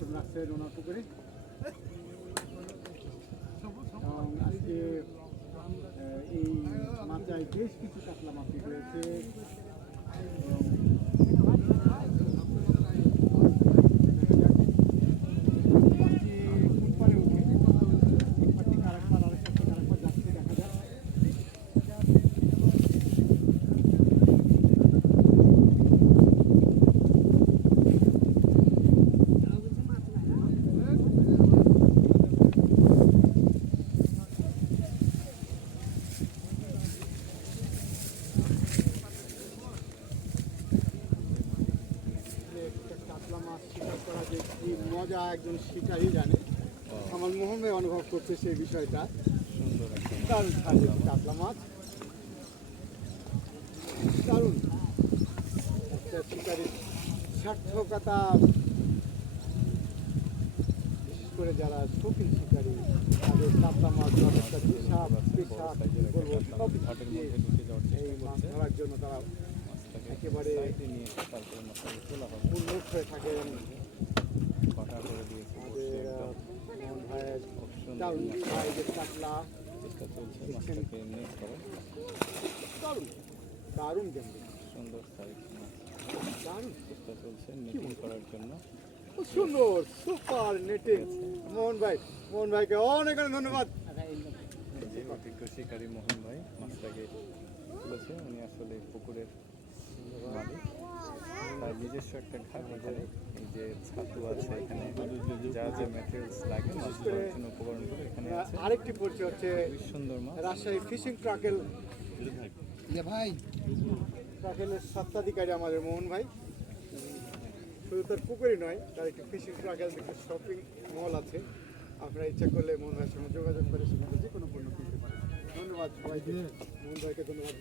নতুন রাখছেন ওনার পুকুরে। এবং আজকে এই মাচায় বেশ কিছু কাতলা মাছ রয়েছে। কাতলা মাছ শিকার করা যে কি মজা একজন শিকারই জানে। আমার মোহন ভাই অনুভব করছে সেই বিষয়টা। দারুণ খাবে কাতলা মাছ, দারুণ একটা শিকারির সার্থকতা। বিশেষ করে যারা শৌখিন শিকারী তাদের কাতলা মাছ একটা পেশা বলবো সব এই মাছ ধরার জন্য তারা একেবারে উন্মুখ হয়ে থাকে। মোহন ভাইয়ের দারুণ সাইজের কাতলা, দারুণ দারুণ গেন্দি, সুন্দর সাইজ দারুণ চেষ্টা চলছে নেটিং করার জন্য। খুব সুন্দর সুপার নেটিং। মোহন ভাইকে অনেক অনেক ধন্যবাদ। যে অভিজ্ঞ শিকারী মোহন ভাই মাছটাকে তুলেছে। উনি আসলে পুকুরের মালিক, তার নিজস্ব একটা ঘাট এখানে। এই যে ছাতু আছে এখানে, যা যা ম্যাটেরিয়ালস লাগে মাছ ধরার জন্য উপকরণগুলো এখানে আছে। আরেকটি পরিচয় হচ্ছে খুবই সুন্দর মাছ। রাজশাহী ফিশিং ট্রাকেল ট্রাকেলের স্বত্বাধিকারী আমাদের মোহন ভাই। শুধু তার পুকুরই নয়, তার একটি ফিশিং ট্রাকেল একটি শপিং মল আছে। আপনারা ইচ্ছা করলে মোহন ভাইয়ের সঙ্গে যোগাযোগ করে সেখানে যে কোনো পণ্য কিনতে পারেন। ধন্যবাদ সবাইকে, মোহন ভাইকে ধন্যবাদ।